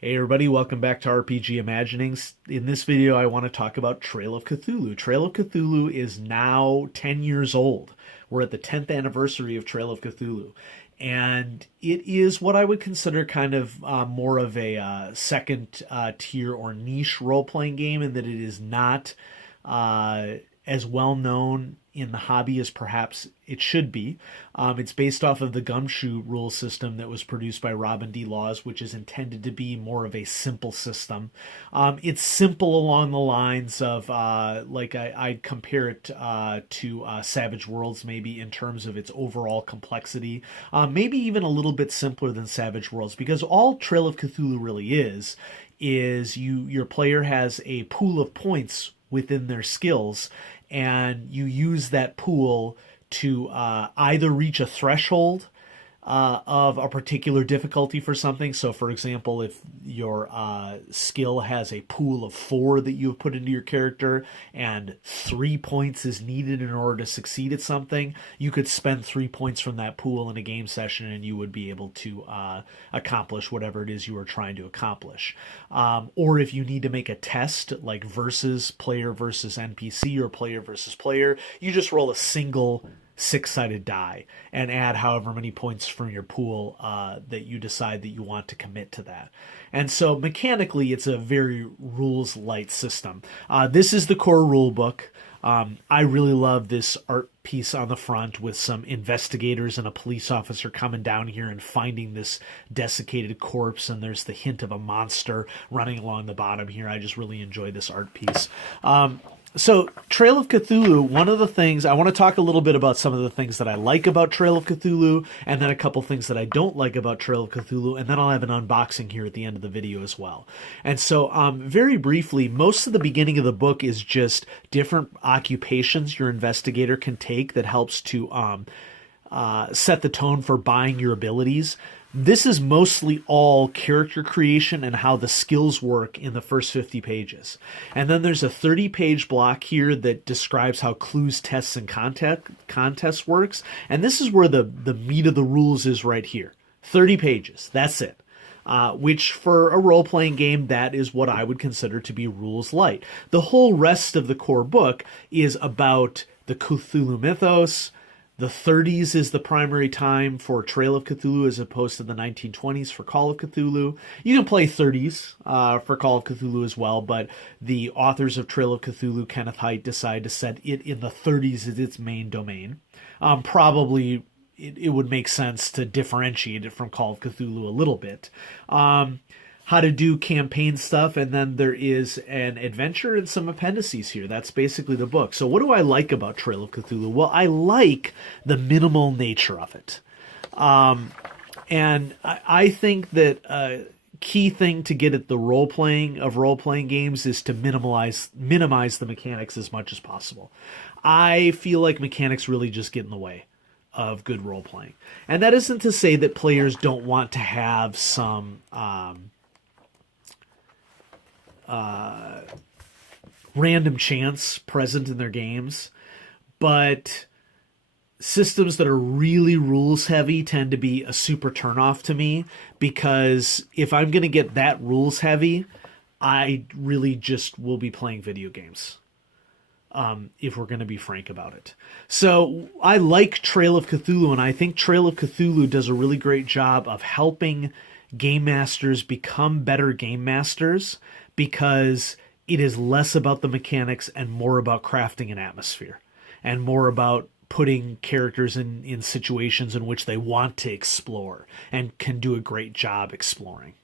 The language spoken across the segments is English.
Hey everybody, welcome back to RPG Imaginings. In this video, I want to talk about Trail of Cthulhu. Trail of Cthulhu is now 10 years old. We're at the 10th anniversary of Trail of Cthulhu. And it is what I would consider kind of more of a second tier or niche role playing game, in that it is not as well known in the hobby as perhaps it should be. It's based off of the Gumshoe rule system that was produced by Robin D. Laws, which is intended to be more of a simple system. It's simple along the lines of, I'd compare it to Savage Worlds, maybe in terms of its overall complexity. Maybe even a little bit simpler than Savage Worlds, because all Trail of Cthulhu really is your player has a pool of points within their skills, and you use that pool to either reach a threshold of a particular difficulty for something. So, for example, if your skill has a pool of 4 that you have put into your character and 3 points is needed in order to succeed at something, you could spend 3 points from that pool in a game session and you would be able to accomplish whatever it is you are trying to accomplish. Or if you need to make a test, like versus player versus NPC or player versus player, you just roll a single 6-sided die and add however many points from your pool that you decide that you want to commit to that. And so mechanically, it's a very rules light system. This is the core rule book. I really love this art piece on the front with some investigators and a police officer coming down here and finding this desiccated corpse, and there's the hint of a monster running along the bottom here. I just really enjoy this art piece. So, Trail of Cthulhu, one of the things, I want to talk a little bit about some of the things that I like about Trail of Cthulhu, and then a couple things that I don't like about Trail of Cthulhu, and then I'll have an unboxing here at the end of the video as well. And so, very briefly, most of the beginning of the book is just different occupations your investigator can take that helps to set the tone for buying your abilities. This is mostly all character creation and how the skills work in the first 50 pages. And then there's a 30-page block here that describes how clues, tests, and contests works. And this is where the meat of the rules is right here. 30 pages. That's it. Which for a role-playing game, that is what I would consider to be rules light. The whole rest of the core book is about the Cthulhu mythos. The 30s is the primary time for Trail of Cthulhu as opposed to the 1920s for Call of Cthulhu. You can play 30s for Call of Cthulhu as well, but the authors of Trail of Cthulhu, Kenneth Haidt, decided to set it in the 30s as its main domain. Probably it would make sense to differentiate it from Call of Cthulhu a little bit. How to do campaign stuff, and then there is an adventure and some appendices here. That's basically the book. So what do I like about Trail of Cthulhu? Well, I like the minimal nature of it. And I think that a key thing to get at the role-playing games is to minimize the mechanics as much as possible. I feel like mechanics really just get in the way of good role-playing. And that isn't to say that players don't want to have some random chance present in their games, but systems that are really rules heavy tend to be a super turnoff to me, because if I'm going to get that rules heavy, I really just will be playing video games. If we're going to be frank about it. So I like Trail of Cthulhu, and I think Trail of Cthulhu does a really great job of helping game masters become better game masters, because it is less about the mechanics and more about crafting an atmosphere, and more about putting characters in situations in which they want to explore and can do a great job exploring.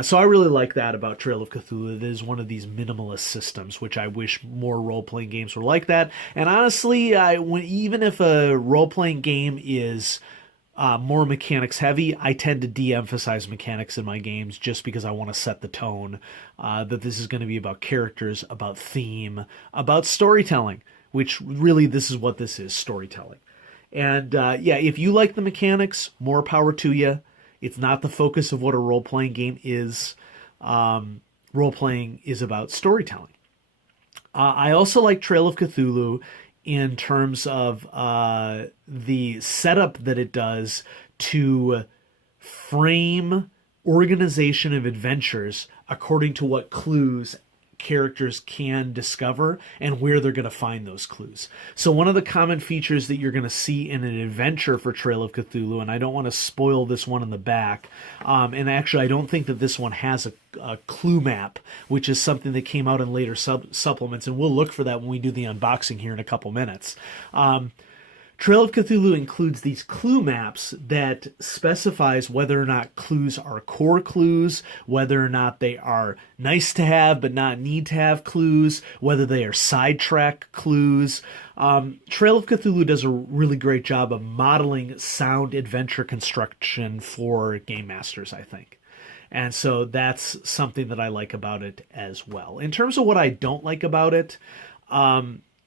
So I really like that about Trail of Cthulhu. It is one of these minimalist systems, which I wish more role-playing games were like that. And honestly, even if a role-playing game is more mechanics heavy, I tend to de-emphasize mechanics in my games just because I want to set the tone that this is going to be about characters, about theme, about storytelling, which really this is what this is, storytelling. And yeah, if you like the mechanics, more power to you. It's not the focus of what a role-playing game is. Role-playing is about storytelling. I also like Trail of Cthulhu in terms of the setup that it does to frame organization of adventures according to what clues characters can discover and where they're going to find those clues. So one of the common features that you're going to see in an adventure for Trail of Cthulhu, and I don't want to spoil this one in the back, and actually I don't think that this one has a clue map, which is something that came out in later supplements, and we'll look for that when we do the unboxing here in a couple minutes. Trail of Cthulhu includes these clue maps that specifies whether or not clues are core clues, whether or not they are nice to have but not need to have clues, whether they are sidetrack clues. Trail of Cthulhu does a really great job of modeling sound adventure construction for game masters, I think. And so that's something that I like about it as well. In terms of what I don't like about it,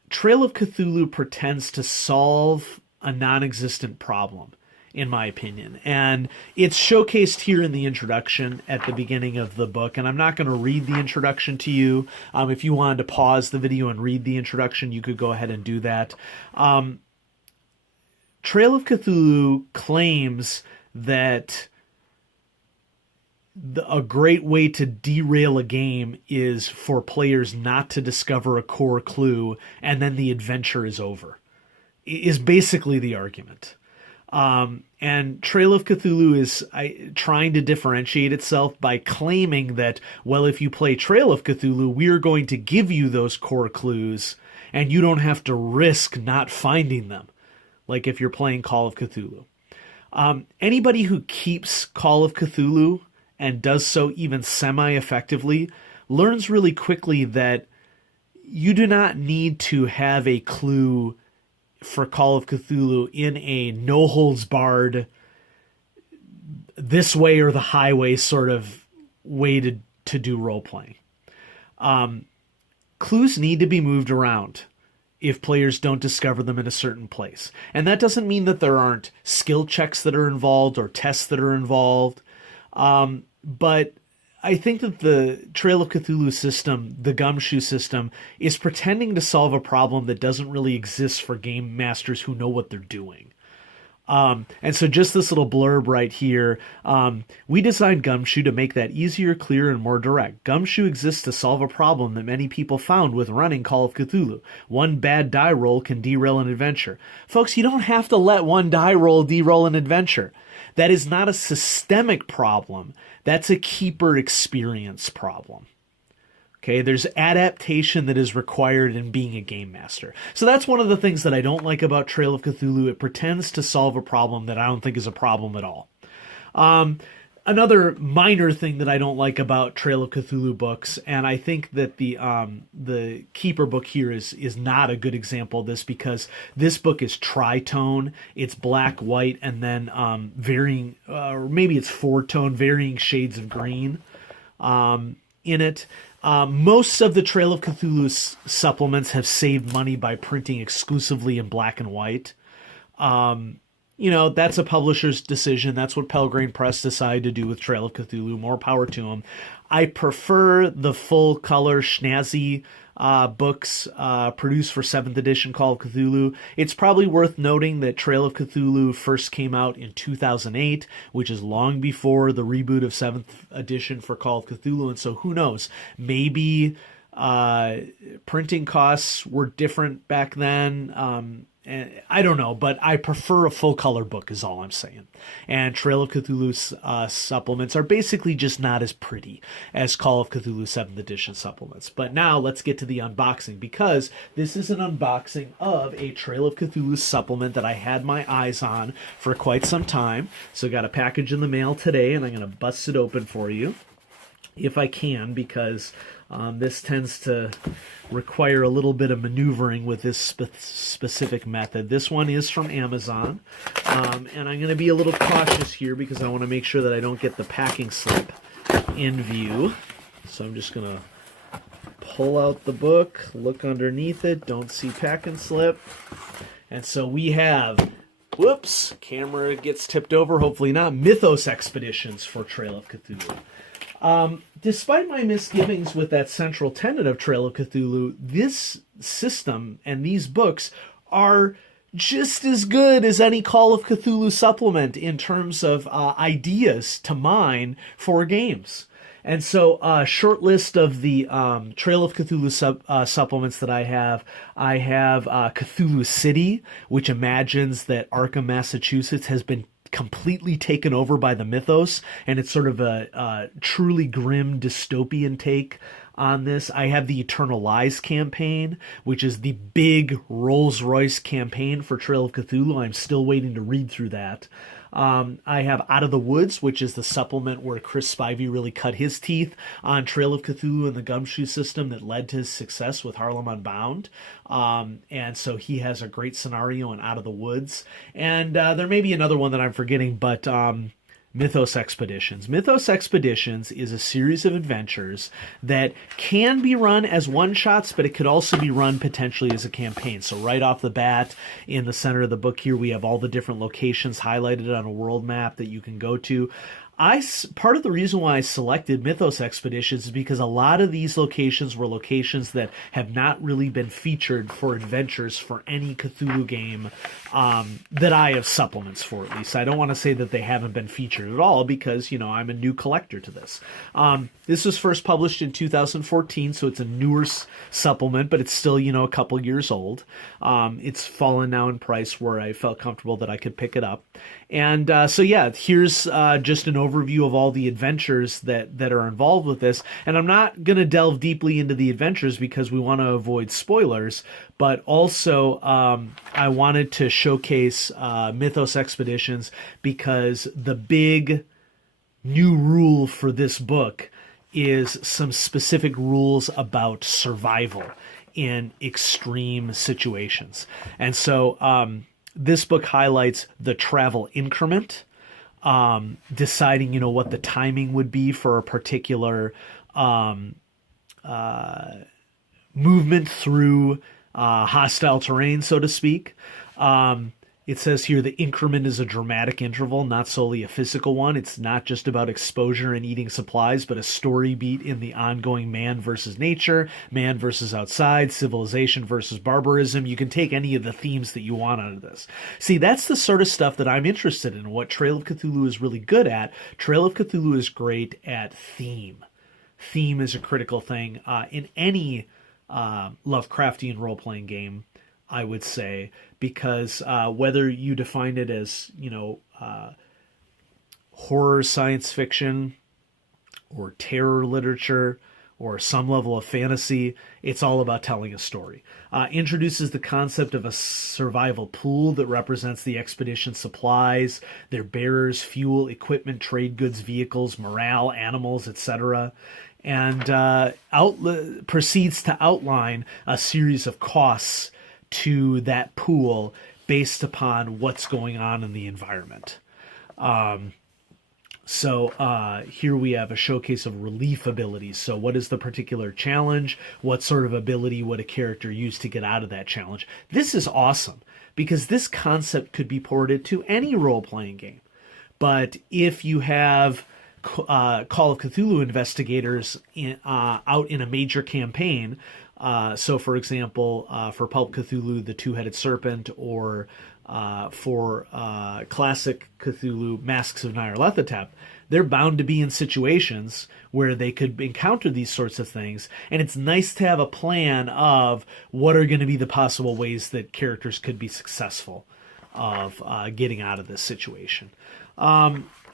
Trail of Cthulhu pretends to solve a non-existent problem, in my opinion. And it's showcased here in the introduction at the beginning of the book. And I'm not going to read the introduction to you. If you wanted to pause the video and read the introduction, you could go ahead and do that. Trail of Cthulhu claims that a great way to derail a game is for players not to discover a core clue and then the adventure is over, is basically the argument. And Trail of Cthulhu is trying to differentiate itself by claiming that, well, if you play Trail of Cthulhu, we are going to give you those core clues and you don't have to risk not finding them, like if you're playing Call of Cthulhu. Anybody who keeps Call of Cthulhu and does so even semi-effectively, learns really quickly that you do not need to have a clue for Call of Cthulhu in a no-holds-barred, this way or the highway sort of way to do role-playing. Clues need to be moved around if players don't discover them in a certain place. And that doesn't mean that there aren't skill checks that are involved or tests that are involved. But I think that the Trail of Cthulhu system, the Gumshoe system, is pretending to solve a problem that doesn't really exist for game masters who know what they're doing. And so just this little blurb right here, we designed Gumshoe to make that easier, clearer, and more direct. Gumshoe exists to solve a problem that many people found with running Call of Cthulhu. One bad die roll can derail an adventure. Folks, you don't have to let one die roll derail an adventure. That is not a systemic problem. That's a keeper experience problem. Okay, there's adaptation that is required in being a game master. So that's one of the things that I don't like about Trail of Cthulhu. It pretends to solve a problem that I don't think is a problem at all. Another minor thing that I don't like about Trail of Cthulhu books, and I think that the Keeper book here is not a good example of this, because this book is tritone. It's black, white, and then varying, or maybe it's four-tone, varying shades of green in it. Most of the Trail of Cthulhu supplements have saved money by printing exclusively in black and white. You know, that's a publisher's decision. That's what Pelgrane Press decided to do with Trail of Cthulhu. More power to them. I prefer the full-color snazzy books produced for 7th edition Call of Cthulhu. It's probably worth noting that Trail of Cthulhu first came out in 2008, which is long before the reboot of 7th edition for Call of Cthulhu. And so who knows? Maybe printing costs were different back then. And I don't know, but I prefer a full-color book is all I'm saying. And Trail of Cthulhu supplements are basically just not as pretty as Call of Cthulhu 7th edition supplements. But now let's get to the unboxing, because this is an unboxing of a Trail of Cthulhu supplement that I had my eyes on for quite some time. So got a package in the mail today, and I'm going to bust it open for you if I can, because this tends to require a little bit of maneuvering with this specific method. This one is from Amazon, and I'm going to be a little cautious here because I want to make sure that I don't get the packing slip in view. So I'm just going to pull out the book, look underneath it, don't see packing slip. And so we have, whoops, camera gets tipped over, hopefully not, Mythos Expeditions for Trail of Cthulhu. Despite my misgivings with that central tenet of Trail of Cthulhu, this system and these books are just as good as any Call of Cthulhu supplement in terms of ideas to mine for games. And so, short list of the Trail of Cthulhu supplements that I have. I have Cthulhu City, which imagines that Arkham, Massachusetts has been completely taken over by the Mythos, and it's sort of a truly grim dystopian take on this. I have the Eternal Lies campaign, which is the big Rolls-Royce campaign for Trail of Cthulhu. I'm still waiting to read through that. I have Out of the Woods, which is the supplement where Chris Spivey really cut his teeth on Trail of Cthulhu and the gumshoe system that led to his success with Harlem Unbound. And so he has a great scenario in Out of the Woods. And there may be another one that I'm forgetting, but Mythos Expeditions. Mythos Expeditions is a series of adventures that can be run as one-shots, but it could also be run potentially as a campaign. So right off the bat, in the center of the book here, we have all the different locations highlighted on a world map that you can go to. Part of the reason why I selected Mythos Expeditions is because a lot of these locations were locations that have not really been featured for adventures for any Cthulhu game that I have supplements for, at least. I don't want to say that they haven't been featured at all because, you know, I'm a new collector to this. This was first published in 2014, so it's a newer supplement, but it's still, you know, a couple years old. It's fallen now in price where I felt comfortable that I could pick it up. And so, yeah, here's just an overview of all the adventures that are involved with this. And I'm not going to delve deeply into the adventures because we want to avoid spoilers. But also, I wanted to showcase Mythos Expeditions because the big new rule for this book is some specific rules about survival in extreme situations. And so this book highlights the travel increment, deciding, you know, what the timing would be for a particular movement through hostile terrain, so to speak. It says here the increment is a dramatic interval, not solely a physical one. It's not just about exposure and eating supplies, but a story beat in the ongoing man versus nature, man versus outside, civilization versus barbarism. You can take any of the themes that you want out of this. See, that's the sort of stuff that I'm interested in, what Trail of Cthulhu is really good at. Trail of Cthulhu is great at theme. Theme is a critical thing in any Lovecraftian role-playing game, I would say, because whether you define it as, you know, horror science fiction or terror literature or some level of fantasy, it's all about telling a story. Introduces the concept of a survival pool that represents the expedition's supplies, their bearers, fuel, equipment, trade goods, vehicles, morale, animals, etc., and proceeds to outline a series of costs to that pool based upon what's going on in the environment. So here we have a showcase of relief abilities. So what is the particular challenge? What sort of ability would a character use to get out of that challenge? This is awesome because this concept could be ported to any role-playing game. But if you have Call of Cthulhu investigators out in a major campaign, so for example, for Pulp Cthulhu, the Two-Headed Serpent, or for classic Cthulhu, Masks of Nyarlathotep, they're bound to be in situations where they could encounter these sorts of things, and it's nice to have a plan of what are going to be the possible ways that characters could be successful of getting out of this situation.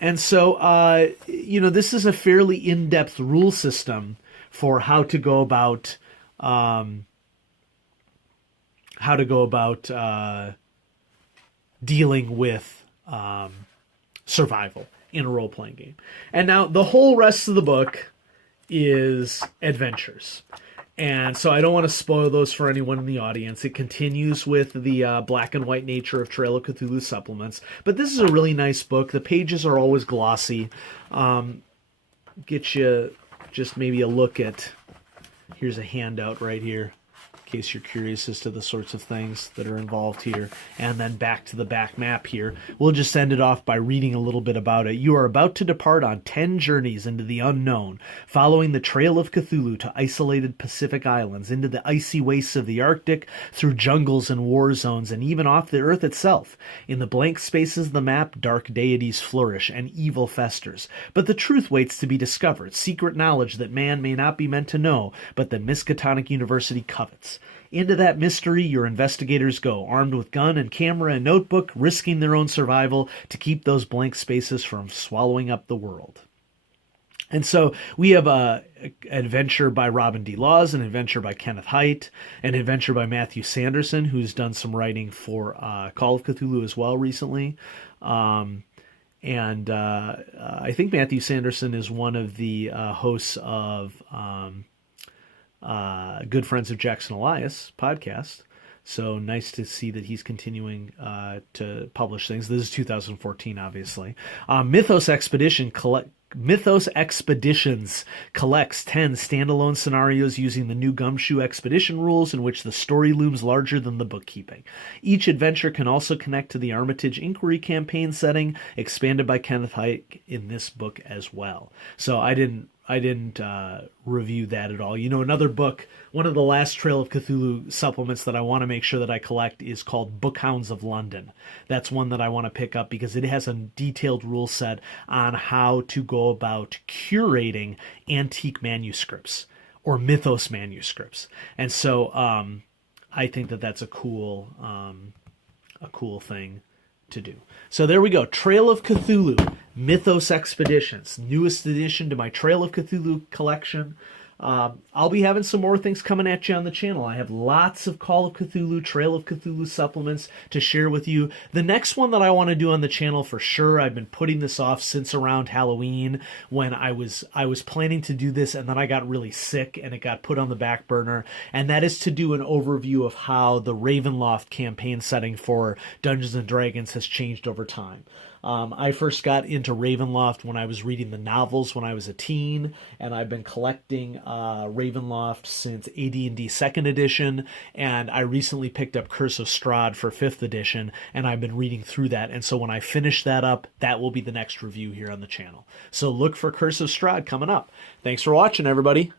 And so, you know, this is a fairly in-depth rule system for how to go about dealing with survival in a role-playing game. And now the whole rest of the book is adventures. And so I don't want to spoil those for anyone in the audience. It continues with the black and white nature of Trail of Cthulhu supplements. But this is a really nice book. The pages are always glossy. Get you just maybe a look at... Here's a handout right here. in case you're curious as to the sorts of things that are involved here. And then back to the back map here. We'll just end it off by reading a little bit about it. You are about to depart on 10 journeys into the unknown, following the trail of Cthulhu to isolated Pacific islands, into the icy wastes of the Arctic, through jungles and war zones, and even off the Earth itself. In the blank spaces of the map, dark deities flourish and evil festers. But the truth waits to be discovered, secret knowledge that man may not be meant to know, but that Miskatonic University covets. Into that mystery your investigators go, armed with gun and camera and notebook, risking their own survival to keep those blank spaces from swallowing up the world. And so we have an adventure by Robin D. Laws, an adventure by Kenneth Haidt, an adventure by Matthew Sanderson, who's done some writing for Call of Cthulhu as well recently. I think Matthew Sanderson is one of the hosts of Good Friends of Jackson Elias podcast. So nice to see that he's continuing to publish things. This is 2014, obviously. Mythos Expeditions collects 10 standalone scenarios using the new Gumshoe Expedition rules, in which the story looms larger than the bookkeeping. Each adventure can also connect to the Armitage Inquiry campaign setting, expanded by Kenneth Haidt in this book as well. So I didn't review that at all. You know, another book, one of the last Trail of Cthulhu supplements that I want to make sure that I collect is called Bookhounds of London. That's one that I want to pick up because it has a detailed rule set on how to go about curating antique manuscripts or mythos manuscripts. And so I think that that's a cool thing to do. So there we go. Trail of Cthulhu, Mythos Expeditions, newest addition to my Trail of Cthulhu collection. I'll be having some more things coming at you on the channel. I have lots of Call of Cthulhu, Trail of Cthulhu supplements to share with you. The next one that I want to do on the channel for sure, I've been putting this off since around Halloween when I was planning to do this, and then I got really sick and it got put on the back burner, and that is to do an overview of how the Ravenloft campaign setting for Dungeons & Dragons has changed over time. I first got into Ravenloft when I was reading the novels when I was a teen, and I've been collecting Ravenloft since AD&D 2nd edition, and I recently picked up Curse of Strahd for 5th edition, and I've been reading through that, and so when I finish that up, that will be the next review here on the channel. So look for Curse of Strahd coming up. Thanks for watching, everybody.